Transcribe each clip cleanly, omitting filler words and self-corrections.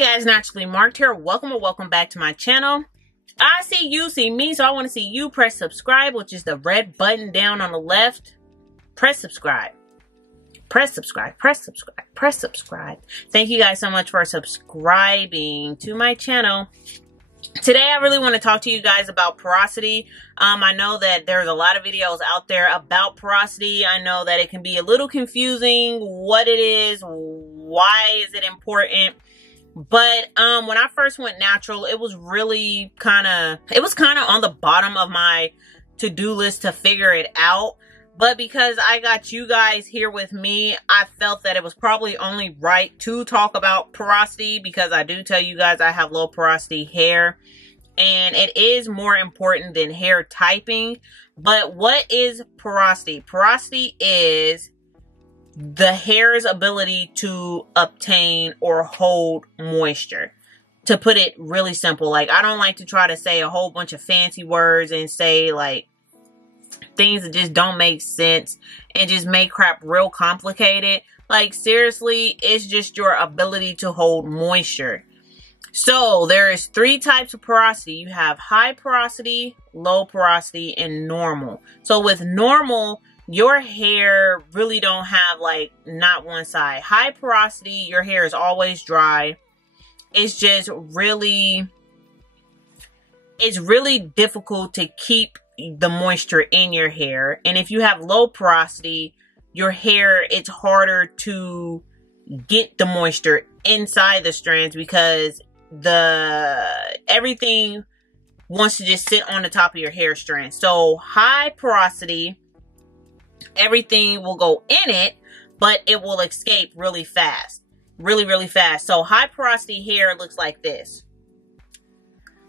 Guys, Naturally Marked here. Welcome or welcome back to my channel. I see you, see me, so I want to see you. Press subscribe, which is the red button down on the left. Press subscribe. Press subscribe, press subscribe, press subscribe. Thank you guys so much for subscribing to my channel. Today, I really want to talk to you guys about porosity. I know that there's a lot of videos out there about porosity. I know that it can be a little confusing, what it is, why is it important. But when I first went natural, it was really kind of on the bottom of my to-do list to figure it out. But because I got you guys here with me, I felt that it was probably only right to talk about porosity, because I do tell you guys I have low porosity hair and it is more important than hair typing. But what is porosity? Porosity is the hair's ability to obtain or hold moisture. To put it really simple, like, I don't like to try to say a whole bunch of fancy words and say like things that just don't make sense and just make crap real complicated. Like, seriously, it's just your ability to hold moisture. So there is 3 types of porosity. You have high porosity, low porosity, and normal. So with normal, your hair really don't have like not one side. High porosity, your hair is always dry. It's just really difficult to keep the moisture in your hair. And if you have low porosity, your hair, it's harder to get the moisture inside the strands because everything wants to just sit on the top of your hair strand. So high porosity, everything will go in it, but it will escape really fast. Really fast. So high porosity hair looks like this.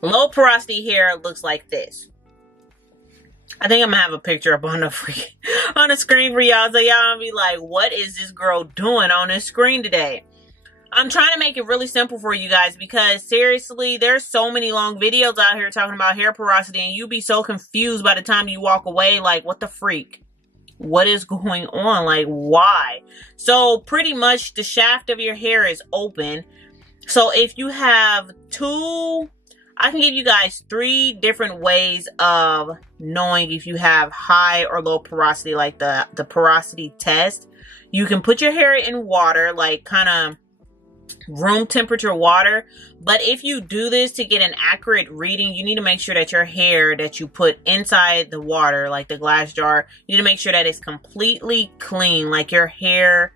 Low porosity hair looks like this. I think I'm gonna have a picture up on the screen for y'all, so y'all gonna be like, what is this girl doing on this screen today? I'm trying to make it really simple for you guys, because seriously, there's so many long videos out here talking about hair porosity, and you'll be so confused by the time you walk away, like, what the freak? What is going on? Like, why? So pretty much the shaft of your hair is open. So if you have I can give you guys 3 different ways of knowing if you have high or low porosity, like the porosity test. You can put your hair in water, like kind of room temperature water. But if you do this to get an accurate reading, you need to make sure that your hair that you put inside the water, like the glass jar, you need to make sure that it's completely clean. Like, your hair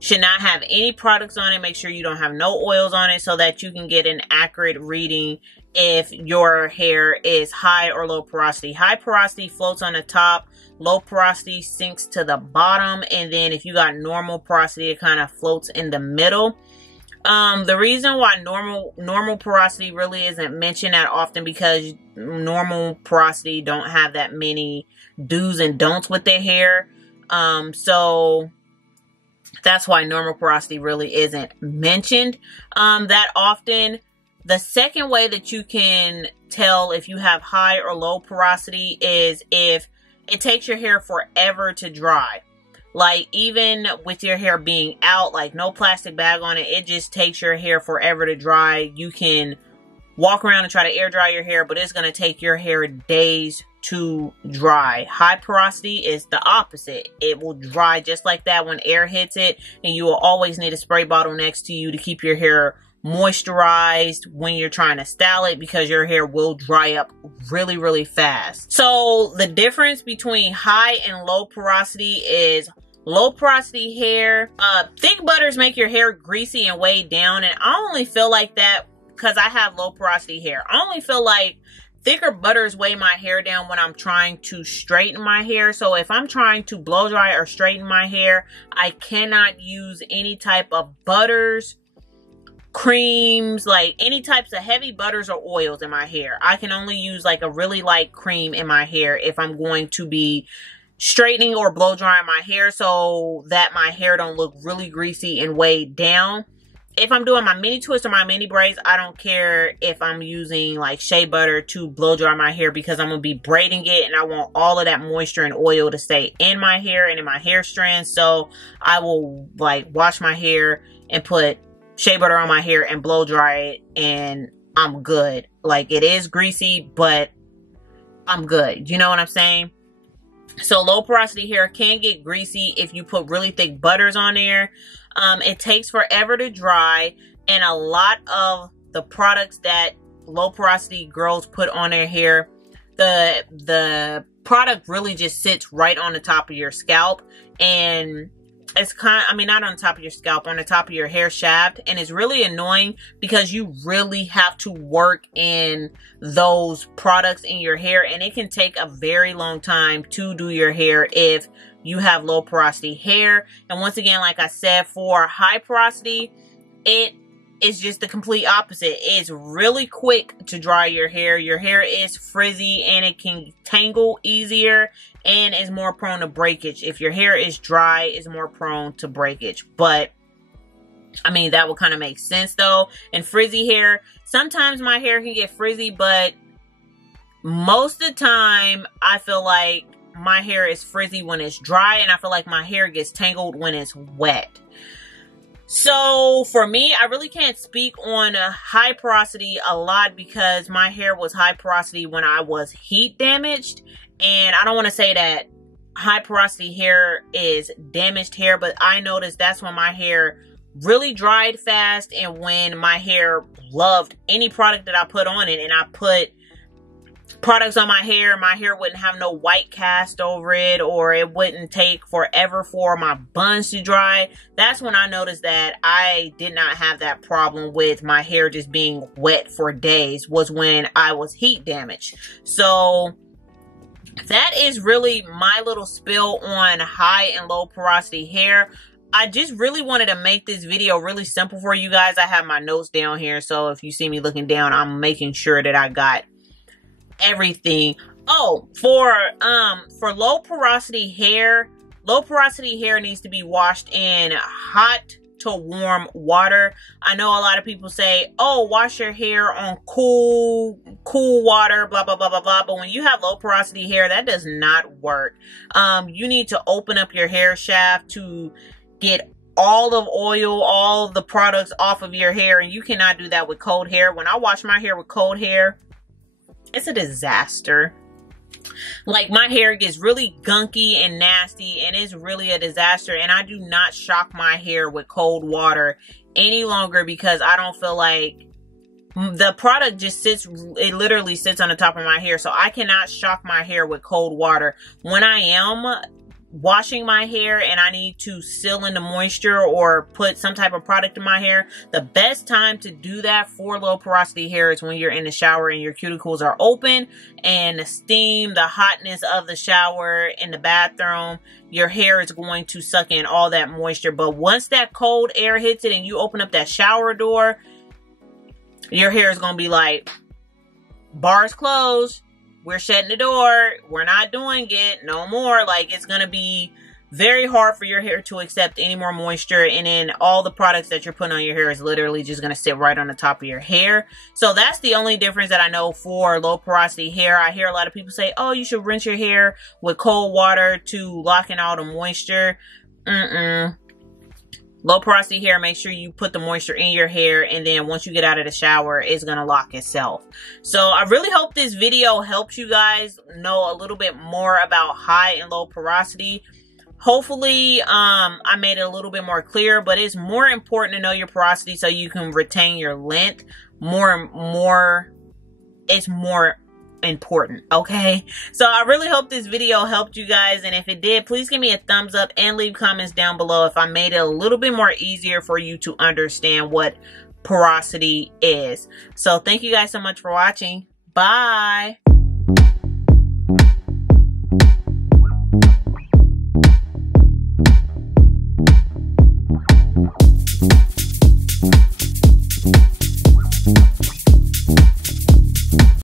should not have any products on it. Make sure you don't have no oils on it, so that you can get an accurate reading if your hair is high or low porosity. High porosity floats on the top, low porosity sinks to the bottom, and then if you got normal porosity, it kind of floats in the middle. The reason why normal porosity really isn't mentioned that often, because normal porosity don't have that many do's and don'ts with their hair. So that's why normal porosity really isn't mentioned that often. The second way that you can tell if you have high or low porosity is if it takes your hair forever to dry. Like, even with your hair being out, like no plastic bag on it, it just takes your hair forever to dry. You can walk around and try to air dry your hair, but it's going to take your hair days to dry. High porosity is the opposite. It will dry just like that when air hits it, and you will always need a spray bottle next to you to keep your hair moisturized when you're trying to style it, because your hair will dry up really fast. So the difference between high and low porosity is low porosity hair, thick butters make your hair greasy and weighed down, and I only feel like that because I have low porosity hair. I only feel like thicker butters weigh my hair down when I'm trying to straighten my hair. So if I'm trying to blow dry or straighten my hair, I cannot use any type of butters, creams, like any types of heavy butters or oils in my hair. I can only use like a really light cream in my hair if I'm going to be straightening or blow drying my hair, so that my hair don't look really greasy and weighed down. If I'm doing my mini twists or my mini braids, I don't care if I'm using like shea butter to blow dry my hair, because I'm going to be braiding it and I want all of that moisture and oil to stay in my hair and in my hair strands. So I will like wash my hair and put shea butter on my hair and blow dry it, and I'm good. Like, it is greasy, but I'm good. You know what I'm saying? So low porosity hair can get greasy if you put really thick butters on there. It takes forever to dry, and a lot of the products that low porosity girls put on their hair, the product really just sits right on the top of your scalp, and it's kind of, I mean, not on the top of your scalp, on the top of your hair shaft, and it's really annoying because you really have to work in those products in your hair, and it can take a very long time to do your hair if you have low porosity hair. And once again, like I said, for high porosity, it is just the complete opposite. It's really quick to dry your hair. Your hair is frizzy and it can tangle easier and is more prone to breakage. If your hair is dry, it's more prone to breakage. But I mean, that would kind of make sense though. And frizzy hair, sometimes my hair can get frizzy, but most of the time I feel like my hair is frizzy when it's dry, and I feel like my hair gets tangled when it's wet. So for me, I really can't speak on high porosity a lot because my hair was high porosity when I was heat damaged. And I don't want to say that high porosity hair is damaged hair, but I noticed that's when my hair really dried fast, and when my hair loved any product that I put on it, and I put products on my hair wouldn't have no white cast over it, or it wouldn't take forever for my buns to dry. That's when I noticed that I did not have that problem with my hair just being wet for days, was when I was heat damaged. So that is really my little spill on high and low porosity hair. I just really wanted to make this video really simple for you guys. I have my notes down here, so if you see me looking down, I'm making sure that I got everything. Oh, for low porosity hair needs to be washed in hot to warm water. I know a lot of people say, oh, wash your hair on cool water, blah blah blah blah blah, but when you have low porosity hair, that does not work. You need to open up your hair shaft to get all of oil, all of the products off of your hair, and you cannot do that with cold hair. When I wash my hair with cold hair, it's a disaster. Like, my hair gets really gunky and nasty, and it's really a disaster. And I do not shock my hair with cold water any longer because I don't feel like the product just sits, it literally sits on the top of my hair. So I cannot shock my hair with cold water. When I am washing my hair and I need to seal in the moisture or put some type of product in my hair, the best time to do that for low porosity hair is when you're in the shower and your cuticles are open, and the steam, the hotness of the shower in the bathroom, your hair is going to suck in all that moisture. But once that cold air hits it and you open up that shower door, your hair is going to be like, bars closed. We're shutting the door. We're not doing it no more. Like, it's going to be very hard for your hair to accept any more moisture. And then all the products that you're putting on your hair is literally just going to sit right on the top of your hair. So that's the only difference that I know for low porosity hair. I hear a lot of people say, oh, you should rinse your hair with cold water to lock in all the moisture. Low porosity hair, make sure you put the moisture in your hair, and then once you get out of the shower, it's going to lock itself. So I really hope this video helps you guys know a little bit more about high and low porosity. Hopefully, I made it a little bit more clear, but it's more important to know your porosity so you can retain your length. It's more important, okay? So I really hope this video helped you guys, and if it did, please give me a thumbs up and leave comments down below if I made it a little bit more easier for you to understand what porosity is. So thank you guys so much for watching. Bye.